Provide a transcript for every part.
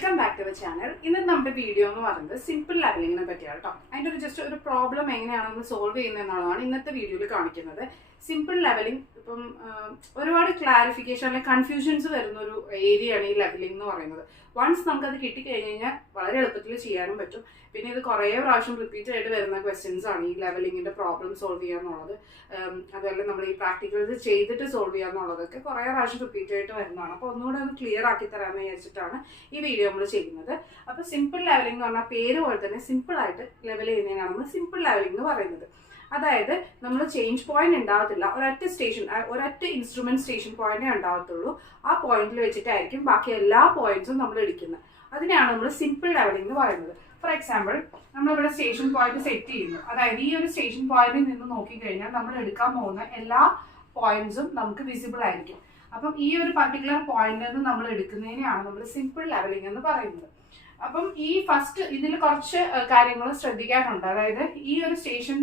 Welcome back to the channel. ഇന്ന് നമ്മുടെ video എന്ന് പറയുന്നത് സിമ്പിൾ ലെവലിങ്ങിനെ പറ്റിയാണ് കേട്ടോ. അതിൻ്റെ ജസ്റ്റ് ഒരു പ്രോബ്ലം എങ്ങനെയാണെന്ന് സോൾവ് ചെയ്യുന്നതെന്നുള്ളതാണ് ഇന്നത്തെ വീഡിയോയിൽ കാണിക്കുന്നത്. സിമ്പിൾ ലെവലിംഗ് ഇപ്പം ഒരുപാട് ക്ലാരിഫിക്കേഷൻ അല്ലെങ്കിൽ കൺഫ്യൂഷൻസ് വരുന്ന ഒരു ഏരിയയാണ് ഈ ലെവലിംഗ് എന്ന് പറയുന്നത്. വൺസ് നമുക്കത് കിട്ടിക്കഴിഞ്ഞ് കഴിഞ്ഞാൽ വളരെ എളുപ്പത്തിൽ ചെയ്യാനും പറ്റും. പിന്നെ ഇത് കുറേ പ്രാവശ്യം റിപ്പീറ്റ് ആയിട്ട് വരുന്ന ക്വസ്റ്റ്യൻസ് ആണ് ഈ ലെവലിങ്ങിന്റെ പ്രോബ്ലം സോൾവ് ചെയ്യാന്നുള്ളത്. അതുപോലെ നമ്മൾ ഈ പ്രാക്ടിക്കൽസ് ചെയ്തിട്ട് സോൾവ് ചെയ്യാന്നുള്ളതൊക്കെ കുറേ പ്രാവശ്യം റിപ്പീറ്റ് ആയിട്ട് വരുന്നതാണ്. അപ്പോൾ ഒന്നുകൂടെ ഒന്ന് ക്ലിയർ ആക്കി തരാമെന്ന് വിചാരിച്ചിട്ടാണ് ഈ വീഡിയോ നമ്മൾ ചെയ്യുന്നത്. അപ്പോൾ സിമ്പിൾ ലെവലിംഗ് എന്ന് പറഞ്ഞാൽ പേര് പോലെ തന്നെ സിമ്പിൾ ആയിട്ട് ലെവൽ ചെയ്യുന്നതിനാണ് നമ്മൾ സിമ്പിൾ ലെവലിംഗ് എന്ന് പറയുന്നത്. അതായത് നമ്മൾ ചേഞ്ച് പോയിന്റ് ഉണ്ടാകത്തില്ല, ഒരൊറ്റ ഇൻസ്ട്രുമെന്റ് സ്റ്റേഷൻ പോയിന്റേ ഉണ്ടാകത്തുള്ളൂ. ആ പോയിന്റിൽ വെച്ചിട്ടായിരിക്കും ബാക്കി എല്ലാ പോയിന്റ്സും നമ്മൾ എടുക്കുന്നത്. അതിനെയാണ് നമ്മൾ സിമ്പിൾ ലെവലിംഗ് എന്ന് പറയുന്നത്. ഫോർ എക്സാമ്പിൾ, നമ്മളിവിടെ സ്റ്റേഷൻ പോയിന്റ് സെറ്റ് ചെയ്യുന്നു. അതായത് ഈ ഒരു സ്റ്റേഷൻ പോയിന്റിൽ നിന്ന് നോക്കിക്കഴിഞ്ഞാൽ നമ്മൾ എടുക്കാൻ പോകുന്ന എല്ലാ പോയിന്റ്സും നമുക്ക് വിസിബിൾ ആയിരിക്കും. അപ്പം ഈ ഒരു പർട്ടിക്കുലർ പോയിന്റിൽ നിന്ന് നമ്മൾ എടുക്കുന്നതിനെയാണ് നമ്മൾ സിമ്പിൾ ലെവലിംഗ് എന്ന് പറയുന്നത്. അപ്പം ഈ ഫസ്റ്റ് ഇതിൽ കുറച്ച് കാര്യങ്ങൾ ശ്രദ്ധിക്കാനുണ്ട്. അതായത് ഈ ഒരു സ്റ്റേഷൻ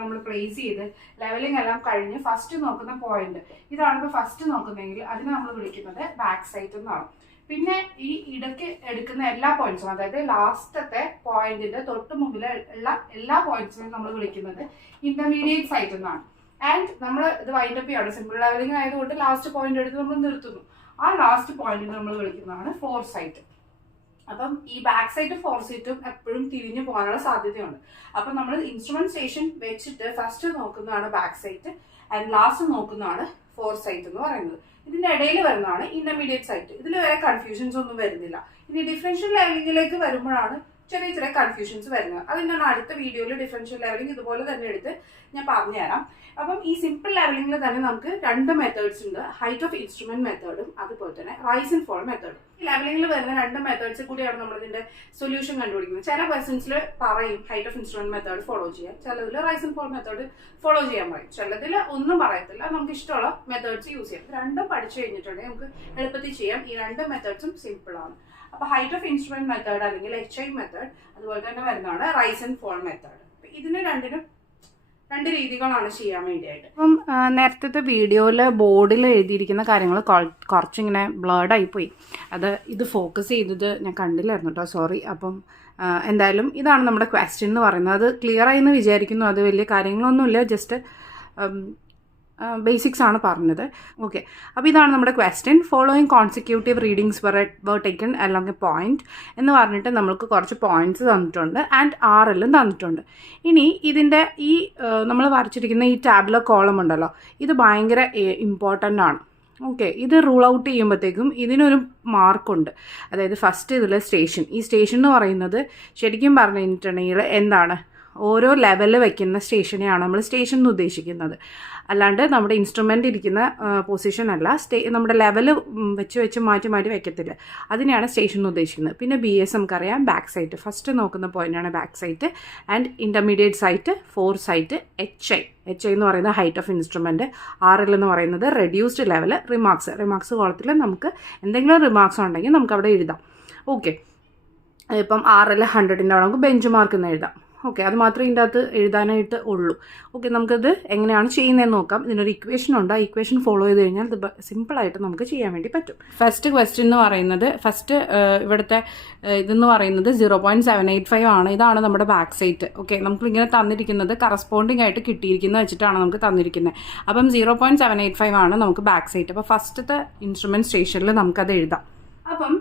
നമ്മൾ പ്ലേസ് ചെയ്ത് ലെവലിംഗ് എല്ലാം കഴിഞ്ഞ് ഫസ്റ്റ് നോക്കുന്ന പോയിന്റ് ഇതാണ്. ഇപ്പോൾ ഫസ്റ്റ് നോക്കുന്നതെങ്കിൽ അതിനെ നമ്മൾ വിളിക്കുന്നത് ബാക്ക് സൈറ്റ് എന്നാണ്. പിന്നെ ഈ ഇടയ്ക്ക് എടുക്കുന്ന എല്ലാ പോയിന്റ്സും, അതായത് ലാസ്റ്റത്തെ പോയിന്റിന്റെ തൊട്ട് മുമ്പിൽ ഉള്ള എല്ലാ പോയിന്റ്സിനെയും നമ്മൾ വിളിക്കുന്നത് ഇന്റർമീഡിയറ്റ് സൈറ്റ് എന്നാണ്. ആൻഡ് നമ്മൾ ഇത് വൈൻഡപ്പ് ചെയ്യാണ്. സിമ്പിൾ ലെവലിംഗ് ആയതുകൊണ്ട് ലാസ്റ്റ് പോയിന്റ് എടുത്ത് നമ്മൾ നിർത്തുന്നു. ആ ലാസ്റ്റ് പോയിന്റിന് നമ്മൾ വിളിക്കുന്നതാണ് ഫോർ സൈറ്റ്. അപ്പം ഈ ബാക്ക് സൈറ്റും ഫോർ സൈറ്റും എപ്പോഴും തിരിഞ്ഞു പോകാനുള്ള സാധ്യതയുണ്ട്. അപ്പം നമ്മൾ ഇൻസ്ട്രുമെന്റ് സ്റ്റേഷൻ വെച്ചിട്ട് ഫസ്റ്റ് നോക്കുന്നതാണ് ബാക്ക് സൈറ്റ് ആൻഡ് ലാസ്റ്റ് നോക്കുന്നതാണ് ഫോർ സൈറ്റ് എന്ന് പറയുന്നത്. ഇതിന്റെ ഇടയിൽ വരുന്നതാണ് ഇന്റർമീഡിയറ്റ് സൈറ്റ്. ഇതിൽ വേറെ കൺഫ്യൂഷൻസ് ഒന്നും വരുന്നില്ല. ഇനി ഡിഫറൻഷ്യൽ ലെവലിംഗിലേക്ക് വരുമ്പോഴാണ് ചെറിയ ചെറിയ കൺഫ്യൂഷൻസ് വരുന്നത്. അത് ഞാൻ അടുത്ത വീഡിയോയിൽ ഡിഫറൻഷ്യൽ ലെവലിംഗ് ഇതുപോലെ തന്നെ എടുത്ത് ഞാൻ പറഞ്ഞുതരാം. അപ്പം ഈ സിമ്പിൾ ലെവലിംഗിൽ തന്നെ നമുക്ക് രണ്ട് മെത്തേഡ്സ് ഉണ്ട്. ഹൈറ്റ് ഓഫ് ഇൻസ്ട്രുമെന്റ് മെത്തേഡും അതുപോലെ തന്നെ റൈസ് ആൻഡ് ഫോൾ മെത്തേഡും. ഈ ലെവലിംഗിൽ വരുന്ന രണ്ട് മെത്തേഡ്സ് കൂടിയാണ് നമ്മൾ ഇതിന്റെ സൊല്യൂഷൻ കണ്ടുപിടിക്കുന്നത്. ചില ക്വസ്റ്റൻസിൽ പറയും height of instrument method follow ചെയ്യാം, ചിലതിൽ rise and fall method follow ചെയ്യാൻ പറയും, ചിലതിൽ ഒന്നും പറയത്തില്ല. നമുക്ക് ഇഷ്ടമുള്ള മെത്തേഡ്സ് യൂസ് ചെയ്യാം. രണ്ടും പഠിച്ചു കഴിഞ്ഞിട്ടുണ്ടെങ്കിൽ നമുക്ക് എളുപ്പത്തിൽ ചെയ്യാം. ഈ രണ്ട് മെത്തേഡ്സും സിമ്പിൾ ആണ്. അപ്പൊ ഹൈറ്റ് ഓഫ് ഇൻസ്ട്രുമെന്റ് മെത്തേഡ് അല്ലെങ്കിൽ HI മെത്തേഡ്, അതുപോലെ തന്നെ വരുന്നതാണ് റൈസ് ആൻഡ് ഫോൾ മെത്തേഡ്. ഇതിന് രണ്ട് രീതികളാണ് ചെയ്യാൻ വേണ്ടിയായിട്ട്. അപ്പം നേരത്തെ വീഡിയോയിൽ ബോർഡിൽ എഴുതിയിരിക്കുന്ന കാര്യങ്ങൾ കുറച്ചിങ്ങനെ ബ്ലേർഡ് ആയിപ്പോയി. ഇത് ഫോക്കസ് ചെയ്തത് ഞാൻ കണ്ടില്ലായിരുന്നു കേട്ടോ, സോറി. അപ്പം എന്തായാലും ഇതാണ് നമ്മുടെ ക്വസ്റ്റ്യൻ എന്ന് പറയുന്നത്. അത് ക്ലിയർ ആയി എന്ന് വിചാരിക്കുന്നു. അത് വലിയ കാര്യങ്ങളൊന്നുമില്ല, ജസ്റ്റ് ബേസിക്സ് ആണ് പറഞ്ഞത്. ഓക്കെ, അപ്പോൾ ഇതാണ് നമ്മുടെ question. Following consecutive readings were taken along a point എന്ന് പറഞ്ഞിട്ട് നമ്മൾക്ക് കുറച്ച് പോയിന്റ്സ് തന്നിട്ടുണ്ട് ആൻഡ് RL തന്നിട്ടുണ്ട്. ഇനി ഇതിൻ്റെ ഈ നമ്മൾ വരച്ചിരിക്കുന്ന ഈ ടാബുലർ കോളം ഉണ്ടല്ലോ, ഇത് ഭയങ്കര ഇമ്പോർട്ടൻ്റ് ആണ്. ഓക്കെ, ഇത് റൂൾ ഔട്ട് ചെയ്യുമ്പോഴത്തേക്കും ഇതിനൊരു മാർക്കുണ്ട്. അതായത് ഫസ്റ്റ് ഇതിൽ സ്റ്റേഷൻ, ഈ സ്റ്റേഷൻ എന്ന് പറയുന്നത് ശരിക്കും പറഞ്ഞു കഴിഞ്ഞിട്ടുണ്ടെങ്കിൽ എന്താണ്, ഓരോ ലെവലിൽ വയ്ക്കുന്ന സ്റ്റേഷനെയാണ് നമ്മൾ സ്റ്റേഷൻ എന്ന് ഉദ്ദേശിക്കുന്നത്. അല്ലാണ്ട് നമ്മുടെ ഇൻസ്ട്രുമെൻ്റ് ഇരിക്കുന്ന പൊസിഷൻ അല്ല, നമ്മുടെ ലെവൽ വെച്ച് മാറ്റി വയ്ക്കത്തില്ല. അതിനെയാണ് സ്റ്റേഷൻ എന്ന് ഉദ്ദേശിക്കുന്നത്. പിന്നെ BS നമുക്കറിയാം, ബാക്ക് സൈറ്റ്. ഫസ്റ്റ് നോക്കുന്ന പോയിൻ്റാണ് back sight and intermediate sight, fore sight, HI എന്ന് പറയുന്നത് ഹൈറ്റ് ഓഫ് ഇൻസ്ട്രുമെൻറ്റ്, RL എന്ന് പറയുന്നത് റെഡ്യൂസ്ഡ് ലെവൽ. റിമാർക്സ് കോളത്തിൽ നമുക്ക് എന്തെങ്കിലും റിമാർക്സ് ഉണ്ടെങ്കിൽ നമുക്ക് അവിടെ എഴുതാം. ഓക്കെ, ഇപ്പം RL 100ൻ്റെ അവിടെ നമുക്ക് ബെഞ്ച് മാർക്ക് എന്ന് എഴുതാം. ഓക്കെ, അത് മാത്രമേ ഇതിൻ്റെ അകത്ത് എഴുതാനായിട്ട് ഉള്ളൂ. ഓക്കെ, നമുക്കത് എങ്ങനെയാണ് ചെയ്യുന്നതെന്ന് നോക്കാം. ഇതിനൊരു ഇക്വേഷൻ ഉണ്ട്. ആ ഇക്വേഷൻ ഫോളോ ചെയ്ത് കഴിഞ്ഞാൽ ഇത് സിമ്പിളായിട്ട് നമുക്ക് ചെയ്യാൻ വേണ്ടി പറ്റും. ഫസ്റ്റ് ക്വസ്റ്റ്യൻ എന്ന് പറയുന്നത്, ഇവിടുത്തെ ഇതെന്ന് പറയുന്നത് 0.785 ആണ്. ഇതാണ് നമ്മുടെ ബാക്ക് സൈറ്റ്. ഓക്കെ, നമുക്കിങ്ങനെ തന്നിരിക്കുന്നത് കറസ്പോണ്ടിങ് ആയിട്ട് കിട്ടിയിരിക്കുന്നത് വെച്ചിട്ടാണ് നമുക്ക് തന്നിരിക്കുന്നത്. അപ്പം 0.785 ആണ് നമുക്ക് ബാക്ക് സൈറ്റ്. അപ്പോൾ ഫസ്റ്റത്തെ ഇൻസ്ട്രുമെന്റ് സ്റ്റേഷനിൽ നമുക്കത് എഴുതാം. അപ്പം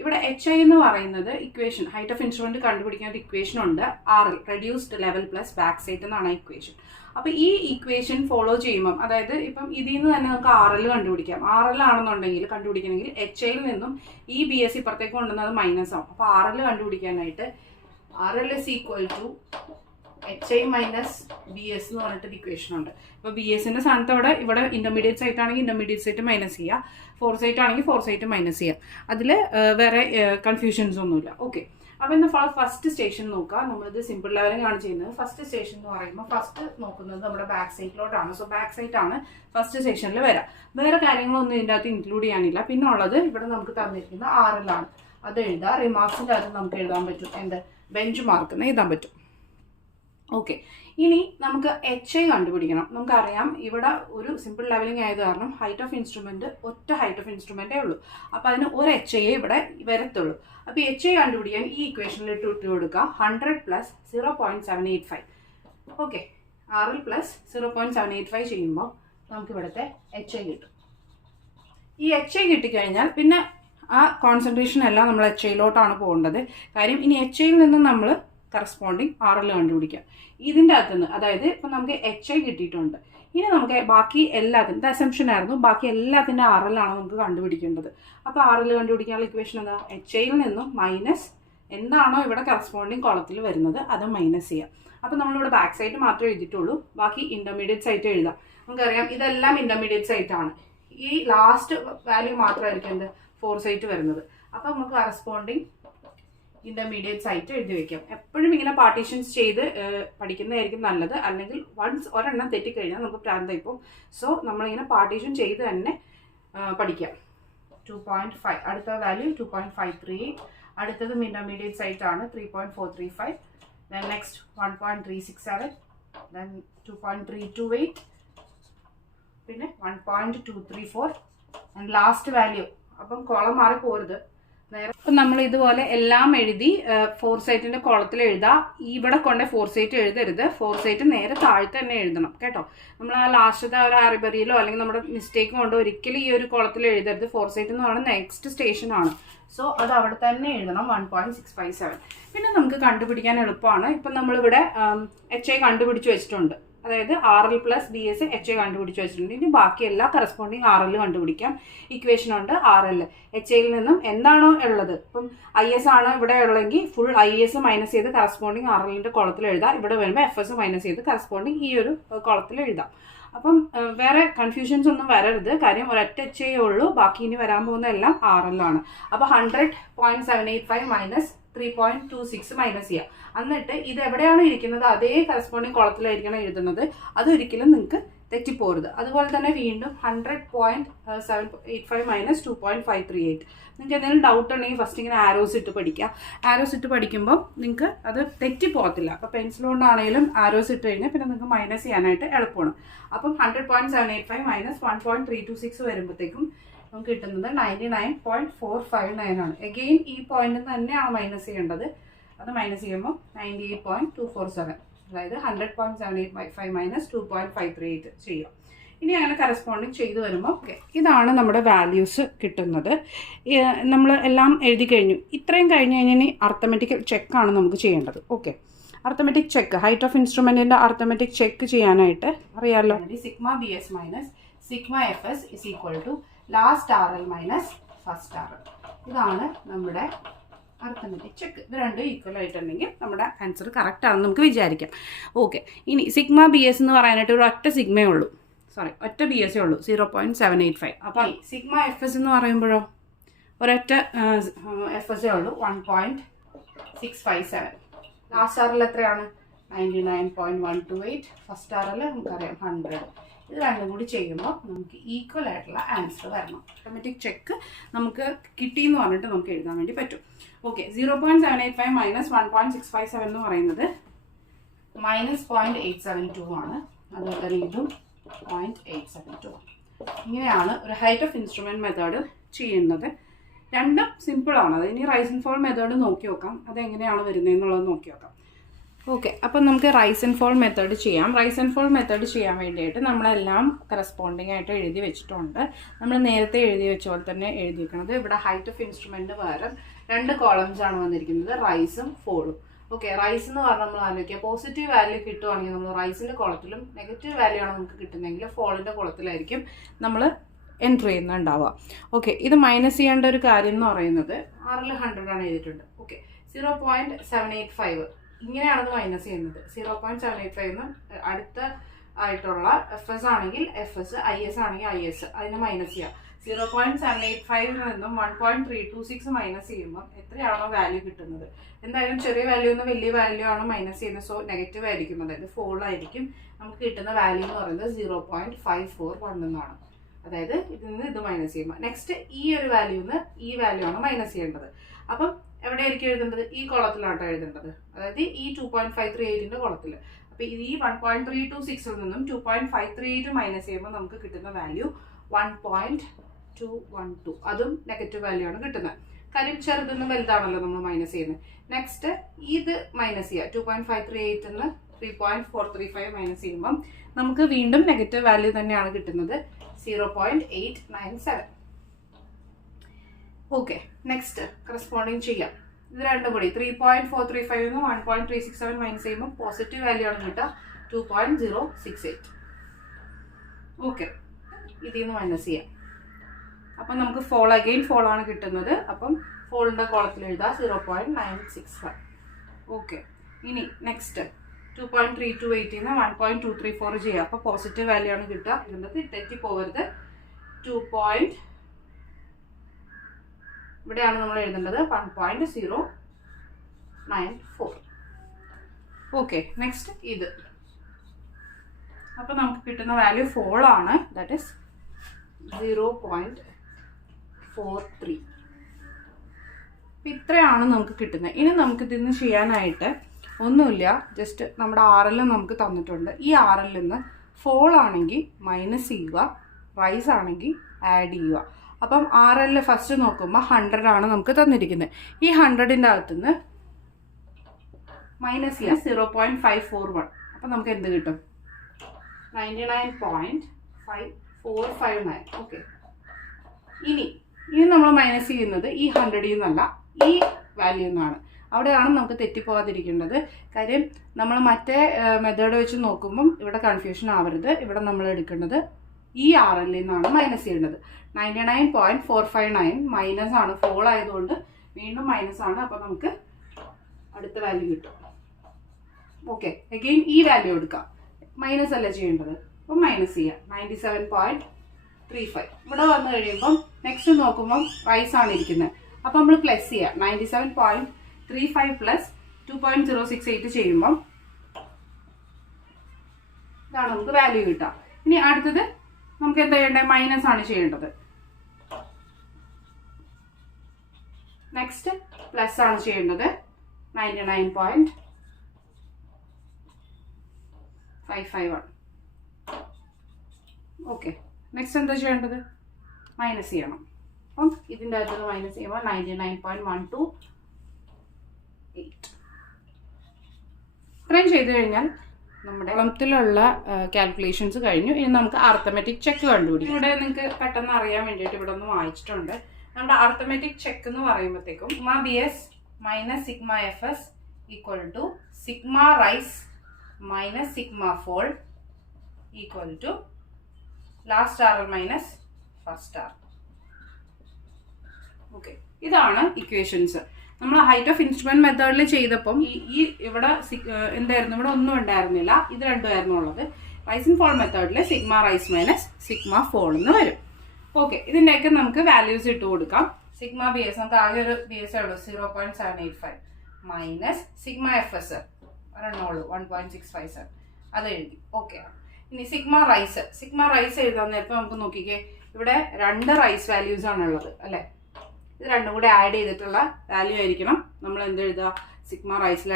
ഇവിടെ HI എന്ന് പറയുന്നത് ഇക്വേഷൻ, ഹൈറ്റ് ഓഫ് ഇൻസ്ട്രുമെന്റ് കണ്ടുപിടിക്കുന്ന ഒരു ഇക്വേഷൻ ഉണ്ട്. RL reduced level plus back site എന്നാണ് ഇക്വേഷൻ. അപ്പൊ ഈ ഇക്വേഷൻ ഫോളോ ചെയ്യുമ്പോൾ, അതായത് ഇപ്പം ഇതിൽ നിന്ന് തന്നെ നമുക്ക് RL കണ്ടുപിടിക്കാം. RL ആണെന്നുണ്ടെങ്കിൽ കണ്ടുപിടിക്കണമെങ്കിൽ HIയിൽ നിന്നും ഈ BS ഇപ്പുറത്തേക്ക് കൊണ്ടുവന്നത് മൈനസ് ആവും. അപ്പൊ RL കണ്ടുപിടിക്കാനായിട്ട് RL is equal to HI minus BS എന്ന് പറഞ്ഞിട്ടൊരു ഇക്വേഷൻ ഉണ്ട്. ഇപ്പോൾ BSന്റെ സ്ഥാനത്ത് ഇവിടെ ഇന്റർമീഡിയറ്റ് സൈറ്റ് ആണെങ്കിൽ ഇന്റർമീഡിയറ്റ് സൈറ്റ് മൈനസ് ചെയ്യുക, ഫോർ സൈറ്റ് ആണെങ്കിൽ ഫോർ സൈറ്റ് മൈനസ് ചെയ്യാം. അതിൽ വേറെ കൺഫ്യൂഷൻസ് ഒന്നുമില്ല. ഓക്കെ, അപ്പോൾ ഇന്ന് ഫസ്റ്റ് സ്റ്റേഷൻ നോക്കുക. നമ്മളിത് സിമ്പിൾ ലെവലിംഗ് ആണ് ചെയ്യുന്നത്. ഫസ്റ്റ് സ്റ്റേഷൻ എന്ന് പറയുമ്പോൾ ഫസ്റ്റ് നോക്കുന്നത് നമ്മുടെ ബാക്ക് സൈറ്റിലോട്ടാണ്. സോ ബാക്ക് സൈറ്റ് ആണ് ഫസ്റ്റ് സ്റ്റേഷനിൽ വരാം. വേറെ കാര്യങ്ങളൊന്നും ഇതിൻ്റെ അകത്ത് ഇൻക്ലൂഡ് ചെയ്യാനില്ല. പിന്നെ ഉള്ളത് ഇവിടെ നമുക്ക് തന്നിരിക്കുന്ന RL ആണ്. അത് എഴുതാം. റിമാർക്സിൻ്റെ അകത്ത് നമുക്ക് എഴുതാൻ പറ്റും, ബെഞ്ച് മാർക്ക് എന്ന് എഴുതാൻ പറ്റും. ഓക്കെ, ഇനി നമുക്ക് HI കണ്ടുപിടിക്കണം. നമുക്കറിയാം ഇവിടെ ഒരു സിമ്പിൾ ലെവലിംഗ് ആയത് കാരണം ഹൈറ്റ് ഓഫ് ഇൻസ്ട്രുമെൻറ്റ് ഒറ്റ ഹൈറ്റ് ഓഫ് ഇൻസ്ട്രുമെൻറ്റേ ഉള്ളൂ. അപ്പോൾ അതിന് ഒരു HI ഇവിടെ വരത്തുള്ളൂ. അപ്പോൾ HI കണ്ടുപിടിക്കാൻ ഈ ഇക്വേഷനിൽ ഇട്ട് കൊടുക്കുക 100 + 0.785. ഓക്കെ, 6 + 0.785 ചെയ്യുമ്പോൾ നമുക്ക് ഇവിടുത്തെ HI കിട്ടും. ഈ HI കിട്ടിക്കഴിഞ്ഞാൽ പിന്നെ ആ കോൺസെൻട്രേഷൻ എല്ലാം നമ്മൾ HIയിലോട്ടാണ് പോകേണ്ടത്. കാര്യം ഇനി HIയിൽ നിന്ന് നമ്മൾ കറസ്പോണ്ടിങ് RL കണ്ടുപിടിക്കാം. ഇതിൻ്റെ അകത്തുനിന്ന്, അതായത് ഇപ്പം നമുക്ക് HI കിട്ടിയിട്ടുണ്ട്. ഇനി നമുക്ക് ബാക്കി എല്ലാത്തിനും, ഇത് അസംപ്ഷൻ ആയിരുന്നു, ബാക്കി എല്ലാത്തിൻ്റെ RL ആണ് നമുക്ക് കണ്ടുപിടിക്കേണ്ടത്. അപ്പോൾ RL കണ്ടുപിടിക്കാനുള്ള ഇക്വേഷൻ എന്താ? HIയിൽ നിന്നും മൈനസ് എന്താണോ ഇവിടെ കറസ്പോണ്ടിങ് കോളത്തിൽ വരുന്നത് അത് മൈനസ് ചെയ്യാം. അപ്പോൾ നമ്മളിവിടെ ബാക്ക് സൈഡ് മാത്രമേ എഴുതിയിട്ടുള്ളൂ, ബാക്കി ഇൻ്റർമീഡിയറ്റ് സൈറ്റ് എഴുതാം. നമുക്കറിയാം ഇതെല്ലാം ഇൻ്റർമീഡിയറ്റ് സൈറ്റ് ആണ്. ഈ ലാസ്റ്റ് വാല്യൂ മാത്രമായിരിക്കും എന്ത് ഫോർസൈറ്റ് വരുന്നത്. അപ്പോൾ നമുക്ക് കറസ്പോണ്ടിങ് ഇൻ്റർമീഡിയറ്റ് സൈറ്റ് എഴുതി വയ്ക്കാം. എപ്പോഴും ഇങ്ങനെ പാർട്ടീഷൻസ് ചെയ്ത് പഠിക്കുന്നതായിരിക്കും നല്ലത്. അല്ലെങ്കിൽ വൺസ് ഒരെണ്ണം തെറ്റിക്കഴിഞ്ഞാൽ നമുക്ക് പ്രാന്തായി പോകും. സോ നമ്മളിങ്ങനെ പാർട്ടീഷൻ ചെയ്ത് തന്നെ പഠിക്കാം. 2.5 അടുത്ത വാല്യൂ 2.538. അടുത്തതും ഇൻ്റർമീഡിയറ്റ് സൈറ്റ് ആണ് 3.435. Then next 1.367. ദെൻ 2.328. പിന്നെ 1.234 ആൻഡ് ലാസ്റ്റ് വാല്യൂ. അപ്പം കോളം മാറി പോരുത്. നേരെ അപ്പം നമ്മൾ ഇതുപോലെ എല്ലാം എഴുതി ഫോർസൈറ്റിൻ്റെ കോളത്തിൽ എഴുതാം. ഇവിടെ കൊണ്ട് ഫോർസൈറ്റ് എഴുതരുത്, ഫോർസൈറ്റ് നേരെ താഴെ തന്നെ എഴുതണം കേട്ടോ. നമ്മൾ ആ ലാസ്റ്റത്തെ ഒരു അറിബറിയിലോ അല്ലെങ്കിൽ നമ്മുടെ മിസ്റ്റേക്ക് കൊണ്ട് ഒരിക്കലും ഈ ഒരു കോളത്തിൽ എഴുതരുത്. ഫോർസൈറ്റ് എന്ന് പറയുന്നത് നെക്സ്റ്റ് സ്റ്റേഷനാണ്. സോ അത് അവിടെ തന്നെ എഴുതണം 1.657. പിന്നെ നമുക്ക് കണ്ടുപിടിക്കാൻ എളുപ്പമാണ്. ഇപ്പം നമ്മളിവിടെ HI കണ്ടുപിടിച്ച് വെച്ചിട്ടുണ്ട്. അതായത് RL + BS HI കണ്ടുപിടിച്ച് വെച്ചിട്ടുണ്ട്. ഇനി ബാക്കി എല്ലാ കറസ്പോണ്ടിങ് RL കണ്ടുപിടിക്കാം. ഇക്വേഷൻ ഉണ്ട് RL. HIയിൽ നിന്നും എന്താണോ ഉള്ളത്, ഇപ്പം IS ആണ് ഇവിടെ ഉള്ളതെങ്കിൽ ഫുൾ IS മൈനസ് ചെയ്ത് കറസ്പോണ്ടിങ് RLൻ്റെ കോളത്തിൽ എഴുതാം. ഇവിടെ വരുമ്പോൾ FS മൈനസ് ചെയ്ത് കറസ്പോണ്ടിങ് ഈ ഒരു കോളത്തിൽ എഴുതാം. അപ്പം വേറെ കൺഫ്യൂഷൻസ് ഒന്നും വരരുത്. കാര്യം ഒരൊറ്റ HI ഉള്ളൂ, ബാക്കി ഇനി വരാൻ പോകുന്ന എല്ലാം RL ആണ്. അപ്പോൾ 100.785 - 3.26 മൈനസ് ചെയ്യുക. എന്നിട്ട് ഇത് എവിടെയാണ് ഇരിക്കുന്നത് അതേ കറസ്പോണ്ടിങ് കോളത്തിലായിരിക്കണം എഴുതുന്നത്. അതൊരിക്കലും നിങ്ങൾക്ക് തെറ്റിപ്പോരുത്. അതുപോലെ തന്നെ വീണ്ടും 100.785 - 2.538. നിങ്ങൾക്ക് എന്തെങ്കിലും ഡൗട്ട് ഉണ്ടെങ്കിൽ ഫസ്റ്റ് ഇങ്ങനെ ആരോസ് ഇട്ട് പഠിക്കുക. ആരോസ് ഇട്ട് പഠിക്കുമ്പോൾ നിങ്ങൾക്ക് അത് തെറ്റിപ്പോകത്തില്ല. അപ്പോൾ പെൻസിൽ കൊണ്ടാണെങ്കിലും ആരോസ് ഇട്ട് കഴിഞ്ഞാൽ പിന്നെ നിങ്ങൾക്ക് മൈനസ് ചെയ്യാനായിട്ട് എളുപ്പമാണ്. അപ്പം 100.785 - 1.326 വരുമ്പോഴത്തേക്കും നമുക്ക് കിട്ടുന്നത് 99.459 ആണ്. എഗെയിൻ ഈ പോയിന്റിൽ നിന്ന് തന്നെയാണ് മൈനസ് ചെയ്യേണ്ടത്. അത് മൈനസ് ചെയ്യുമ്പോൾ 98.247, അതായത് 100.785 - 2.538 ചെയ്യാം. ഇനി അങ്ങനെ കറസ്പോണ്ടിങ് ചെയ്തു വരുമ്പോൾ ഓക്കെ, ഇതാണ് നമ്മുടെ വാല്യൂസ് കിട്ടുന്നത്. നമ്മൾ എല്ലാം എഴുതി കഴിഞ്ഞു. ഇത്രയും കഴിഞ്ഞ് കഴിഞ്ഞാൽ അർത്ഥമെറ്റിക്കൽ ചെക്കാണ് നമുക്ക് ചെയ്യേണ്ടത്. Okay, arithmetic check, height of ഇൻസ്ട്രുമെൻറ്റിൻ്റെ അർത്ഥമെറ്റിക് ചെക്ക് ചെയ്യാനായിട്ട് അറിയാമല്ലോ. σBS - σFS = last RL - first RL. ഇതാണ് നമ്മുടെ അർത്ഥമെറ്റിക് ചെക്ക്. ഇത് രണ്ടും ഈക്വൽ ആയിട്ടുണ്ടെങ്കിൽ നമ്മുടെ ആൻസർ കറക്റ്റ് ആണെന്ന് നമുക്ക് വിചാരിക്കാം. ഓക്കെ, ഇനി σBS എന്ന് പറയാനായിട്ട് ഒരു ഒറ്റ സിഗ്മയേ ഉള്ളൂ, ഒറ്റ BS ഉള്ളൂ 0.785. അപ്പോൾ σFS എന്ന് പറയുമ്പോഴോ ഒരൊറ്റ FS ഉള്ളൂ 1.657. ലാസ്റ്റ് RL എത്രയാണ്? 99.128. ഫസ്റ്റ് RL നമുക്കറിയാം 100. ഇത് രണ്ടും കൂടി ചെയ്യുമ്പോൾ നമുക്ക് ഈക്വൽ ആയിട്ടുള്ള ആൻസർ വരണം. ഓട്ടോമാറ്റിക് ചെക്ക് നമുക്ക് കിട്ടിയെന്ന് പറഞ്ഞിട്ട് നമുക്ക് എഴുതാൻ വേണ്ടി പറ്റും. ഓക്കെ, 0.785 - 1.657 എന്ന് പറയുന്നത് -0.872 ആണ്. അതുപോലെ തന്നെ ഇതും 0.872. ഇങ്ങനെയാണ് ഒരു ഹൈറ്റ് ഓഫ് ഇൻസ്ട്രുമെൻറ്റ് മെത്തേഡ് ചെയ്യുന്നത്. രണ്ടും സിമ്പിളാണ്. അത് ഇനി റൈസ് ആൻഡ് ഫോൾ മെത്തേഡ് നോക്കി നോക്കാം, അതെങ്ങനെയാണ് വരുന്നതെന്നുള്ളത് നോക്കി നോക്കാം. ഓക്കെ, അപ്പം നമുക്ക് റൈസ് ആൻഡ് ഫോൾ മെത്തേഡ് ചെയ്യാം. റൈസ് ആൻഡ് ഫോൾ മെത്തേഡ് ചെയ്യാൻ വേണ്ടിയിട്ട് നമ്മളെല്ലാം കറസ്പോണ്ടിങ് ആയിട്ട് എഴുതി വെച്ചിട്ടുണ്ട്. നമ്മൾ നേരത്തെ എഴുതി വെച്ച പോലെ തന്നെ എഴുതി വെക്കുന്നത്. ഇവിടെ ഹൈറ്റ് ഓഫ് ഇൻസ്ട്രുമെൻറ്റ് പകരം 2 കോളംസ് ആണ് വന്നിരിക്കുന്നത്, റൈസും ഫോളും. ഓക്കെ, റൈസ് എന്ന് പറഞ്ഞാൽ നമ്മൾ ആലോചിക്കുക, പോസിറ്റീവ് വാല്യൂ കിട്ടുവാണെങ്കിൽ നമ്മൾ റൈസിൻ്റെ കോളത്തിലും, നെഗറ്റീവ് വാല്യൂ ആണ് നമുക്ക് കിട്ടുന്നതെങ്കിൽ ഫോളിൻ്റെ കോളത്തിലായിരിക്കും നമ്മൾ എൻട്രി ചെയ്യുന്നുണ്ടാവുക. ഓക്കെ, ഇത് മൈനസ് ചെയ്യേണ്ട ഒരു കാര്യം എന്ന് പറയുന്നത് RL 100 ആണ് എഴുതിയിട്ടുണ്ട്. ഓക്കെ, 0.785 ഇങ്ങനെയാണത് മൈനസ് ചെയ്യുന്നത്. 0.785 അടുത്ത ആയിട്ടുള്ള FS ആണെങ്കിൽ FS, IS ആണെങ്കിൽ IS, അതിനെ മൈനസ് ചെയ്യാം. 0.785 നിന്നും 1.326 മൈനസ് ചെയ്യുമ്പോൾ എത്രയാണോ വാല്യൂ കിട്ടുന്നത്, എന്തായാലും ചെറിയ വാല്യൂ നിന്ന് വലിയ വാല്യൂ ആണ് മൈനസ് ചെയ്യുന്നത്. സോ നെഗറ്റീവ് ആയിരിക്കും, അതായത് ഫോൾ ആയിരിക്കും. നമുക്ക് കിട്ടുന്ന വാല്യൂ എന്ന് പറയുന്നത് 0.541 എന്നാണ്. അതായത് ഇതിൽ നിന്ന് ഇത് മൈനസ് ചെയ്യുമ്പോൾ നെക്സ്റ്റ് ഈ ഒരു വാല്യൂന്ന് ഈ വാല്യൂ ആണ് മൈനസ് ചെയ്യേണ്ടത്. അപ്പം എവിടെയായിരിക്കും എഴുതേണ്ടത്? ഈ കോളത്തിലാണ് എഴുതേണ്ടത്, അതായത് ഈ 2.538ൻ്റെ കോളത്തിൽ. അപ്പോൾ ഈ 1.326 നിന്നും 2.538 മൈനസ് ചെയ്യുമ്പോൾ നമുക്ക് കിട്ടുന്ന വാല്യൂ 1.212. അതും നെഗറ്റീവ് വാല്യൂ ആണ് കിട്ടുന്നത്. കാര്യം ചെറുതൊന്നും വലുതാണല്ലോ നമ്മൾ മൈനസ് ചെയ്യുന്നത്. നെക്സ്റ്റ് ഇത് മൈനസ് ചെയ്യുക. 2.538 നിന്ന് 3.435 മൈനസ് ചെയ്യുമ്പം നമുക്ക് വീണ്ടും നെഗറ്റീവ് വാല്യൂ തന്നെയാണ് കിട്ടുന്നത്, 0.897. ഓക്കെ, നെക്സ്റ്റ് കറസ്പോണ്ടിങ് ചെയ്യാം. ഇത് രണ്ടും കൂടി 3.435 നിന്ന് 1.367 മൈനസ് ചെയ്യുമ്പോൾ പോസിറ്റീവ് വാല്യൂ ആണ് കിട്ടുക, 2.068. ഓക്കെ, ഇതിൽ നിന്ന് മൈനസ് ചെയ്യാം. അപ്പം നമുക്ക് ഫോൾ ആണ് കിട്ടുന്നത്. അപ്പം ഫോളിൻ്റെ കോളത്തിൽ എഴുതാം 0.965. ഓക്കെ, ഇനി നെക്സ്റ്റ് 2.328 നിന്ന് 1.234 ചെയ്യുക. അപ്പോൾ പോസിറ്റീവ് വാല്യൂ ആണ് കിട്ടുക. ഇതിൻ്റെ തെറ്റിപ്പോകരുത്. ഇവിടെയാണ് നമ്മൾ എഴുതേണ്ടത് 1.094. ഓക്കെ, നെക്സ്റ്റ് ഇത്. അപ്പോൾ നമുക്ക് കിട്ടുന്ന വാല്യൂ ഫോൾ ആണ്, ദാറ്റ് ഈസ് 0.43. അപ്പം ഇത്രയാണ് നമുക്ക് കിട്ടുന്നത്. ഇനി നമുക്ക് ഇതിന് ചെയ്യാനായിട്ട് ഒന്നുമില്ല, ജസ്റ്റ് നമ്മുടെ RL നമുക്ക് തന്നിട്ടുണ്ട്. ഈ RL നിന്ന് ഫോൾ ആണെങ്കിൽ മൈനസ് ചെയ്യുക, റൈസ് ആണെങ്കിൽ ആഡ് ചെയ്യുക. അപ്പം RL ഫസ്റ്റ് നോക്കുമ്പോൾ 100 ആണ് നമുക്ക് തന്നിരിക്കുന്നത്. ഈ 100ൻ്റെ അകത്തുനിന്ന് മൈനസ് ചെയ്യുക 0.541. അപ്പം നമുക്ക് എന്ത് കിട്ടും? 99.5459. ഓക്കെ, ഇനി നമ്മൾ മൈനസ് ചെയ്യുന്നത് ഈ 100ൽ നിന്നല്ല, ഈ വാല്യൂ നിന്നാണ്. അവിടെയാണ് നമുക്ക് തെറ്റിപ്പോകാതിരിക്കേണ്ടത്. കാര്യം നമ്മൾ മറ്റേ മെത്തേഡ് വെച്ച് നോക്കുമ്പം ഇവിടെ കൺഫ്യൂഷൻ ആവരുത്. ഇവിടെ നമ്മൾ എടുക്കേണ്ടത് ഈ RL നിന്നാണ് മൈനസ് ചെയ്യേണ്ടത്. 99.459 മൈനസ് ആണ്, ഫോൾ ആയതുകൊണ്ട് വീണ്ടും മൈനസ് ആണ്. അപ്പോൾ നമുക്ക് അടുത്ത വാല്യൂ കിട്ടും. ഓക്കെ, അഗെയിൻ ഈ വാല്യൂ എടുക്കാം, മൈനസ് അല്ല ചെയ്യേണ്ടത്. അപ്പം മൈനസ് ചെയ്യാം 97.35. ഇവിടെ വന്നു കഴിയുമ്പം നെക്സ്റ്റ് നോക്കുമ്പം റൈസ് ആണ് ഇരിക്കുന്നത്. അപ്പം നമ്മൾ പ്ലസ് ചെയ്യാം 97.35 പ്ലസ് 2.068 ചെയ്യുമ്പം ഇതാണ് നമുക്ക് വാല്യൂ കിട്ടുക. ഇനി അടുത്തത് നമുക്ക് എന്താ ചെയ്യേണ്ടത്? മൈനസ് ആണ് ചെയ്യേണ്ടത്. നെക്സ്റ്റ് പ്ലസ് ആണ് ചെയ്യേണ്ടത് 99.551. ഓക്കെ, നെക്സ്റ്റ് എന്താ ചെയ്യേണ്ടത്? മൈനസ് ചെയ്യണം. അപ്പം ഇതിൻ്റെ അകത്ത് മൈനസ് ചെയ്യുമ്പോൾ 99.128. ഇത്രയും ചെയ്ത് കഴിഞ്ഞാൽ നമ്മുടെ ത്തിലുള്ള കാൽക്കുലേഷൻസ് കഴിഞ്ഞു. ഇനി നമുക്ക് അർത്തമെറ്റിക് ചെക്ക് കണ്ടുപിടിക്കും. ഇവിടെ നിങ്ങൾക്ക് പെട്ടെന്ന് അറിയാൻ വേണ്ടിയിട്ട് ഇവിടെ ഒന്ന് വായിച്ചിട്ടുണ്ട്. നമ്മുടെ അർത്തമെറ്റിക് ചെക്ക് എന്ന് പറയുമ്പോഴത്തേക്കും sigma BS minus sigma FS equal to sigma rise minus sigma fall equal to last RL minus first R. Okay, ഇതാണ് ഇക്വേഷൻസ്. നമ്മൾ ഹൈറ്റ് ഓഫ് ഇൻസ്ട്രുമെന്റ് മെത്തേഡിൽ ചെയ്തപ്പം ഈ ഇവിടെ എന്തായിരുന്നു? ഇവിടെ ഒന്നും ഉണ്ടായിരുന്നില്ല, ഇത് രണ്ടുമായിരുന്നു ഉള്ളത്. റൈസ് ആൻഡ് ഫോൾ മെത്തേഡിൽ sigma rise minus sigma fall എന്ന് വരും. ഓക്കെ, ഇതിൻ്റെയൊക്കെ നമുക്ക് വാല്യൂസ് ഇട്ട് കൊടുക്കാം. സിഗ്മ BS നമുക്ക് ആകെ ഒരു BS ഉള്ളൂ 0.785 മൈനസ് സിഗ്മ FS ഒരെണ്ണുള്ളൂ 1.657, അത് എഴുതി. ഓക്കെ, ഇനി സിഗ്മ റൈസ് എഴുതാൻ നേരത്തെ നമുക്ക് നോക്കിക്കേ, ഇവിടെ 2 റൈസ് വാല്യൂസ് ആണുള്ളത് അല്ലേ? ഇത് രണ്ടും കൂടെ ആഡ് ചെയ്തിട്ടുള്ള വാല്യൂ ആയിരിക്കണം നമ്മൾ എന്ത് എഴുതുക? സിഗ്മ റൈസിൽ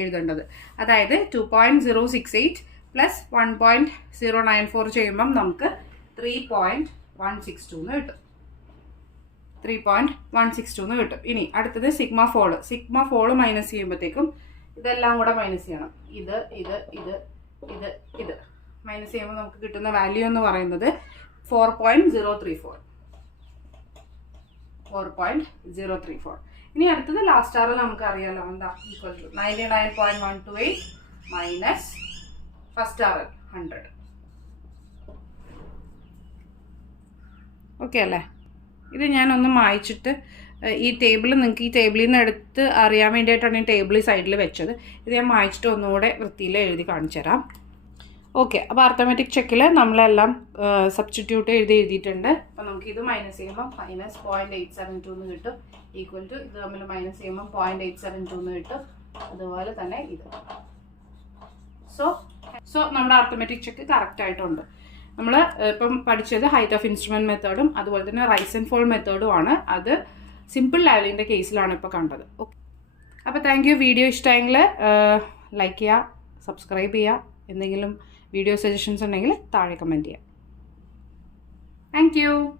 എഴുതേണ്ടത്. അതായത് 2.068 പ്ലസ് 1.094 ചെയ്യുമ്പം നമുക്ക് 3.162 കിട്ടും. 3.162 കിട്ടും. ഇനി അടുത്തത് സിഗ്മ ഫോൾ മൈനസ് ചെയ്യുമ്പോഴത്തേക്കും ഇതെല്ലാം കൂടെ മൈനസ് ചെയ്യണം. ഇത് മൈനസ് ചെയ്യുമ്പോൾ നമുക്ക് കിട്ടുന്ന വാല്യൂ എന്ന് പറയുന്നത് 4.034. ഇനി അടുത്തത് ലാസ്റ്റ് RL നമുക്ക് അറിയാലോ, എന്താ? Equal to 99.128 minus first RL 100. Okay അല്ലേ? ഇത് ഞാനൊന്ന് മായ്ച്ചിട്ട് ഈ ടേബിൾ നിങ്ങൾക്ക് ഈ ടേബിളിൽ നിന്ന് എടുത്ത് അറിയാൻ വേണ്ടിയിട്ടാണ് ഈ ടേബിൾ സൈഡിൽ വെച്ചത്. ഇത് ഞാൻ മായ്ച്ചിട്ട് ഒന്നുകൂടെ വൃത്തിയിൽ എഴുതി കാണിച്ചു തരാം. ഓക്കെ, അപ്പോൾ അർത്തമെറ്റിക് ചെക്കിൽ നമ്മളെല്ലാം സബ്സ്റ്റിറ്റ്യൂട്ട് എഴുതിയിട്ടുണ്ട്. അപ്പോൾ നമുക്ക് ഇത് മൈനസ് ചെയ്യുമ്പോൾ മൈനസ് 0.872 എന്ന് കിട്ടും. ഈക്വൽ ടു ഇത് തമ്മിൽ മൈനസ് ചെയ്യുമ്പോൾ 0.872 എന്ന് കിട്ടും. അതുപോലെ തന്നെ ഇത്. സോ നമ്മുടെ അർത്തമെറ്റിക് ചെക്ക് കറക്റ്റ് ആയിട്ടുണ്ട്. നമ്മൾ ഇപ്പം പഠിച്ചത് ഹൈറ്റ് ഓഫ് ഇൻസ്ട്രുമെന്റ് മെത്തേഡും അതുപോലെ തന്നെ റൈസ് ആൻഡ് ഫോൾ മെത്തേഡും ആണ്. അത് സിമ്പിൾ ലെവലിൻ്റെ കേസിലാണ് ഇപ്പോൾ കണ്ടത്. ഓക്കെ, അപ്പോൾ താങ്ക് യു. വീഡിയോ ഇഷ്ടമായെങ്കിൽ ലൈക്ക് ചെയ്യുക, സബ്സ്ക്രൈബ് ചെയ്യുക. എന്തെങ്കിലും വീഡിയോ സജഷൻസ് ഉണ്ടെങ്കിൽ താഴെ കമൻറ്റ് ചെയ്യാം. Thank you.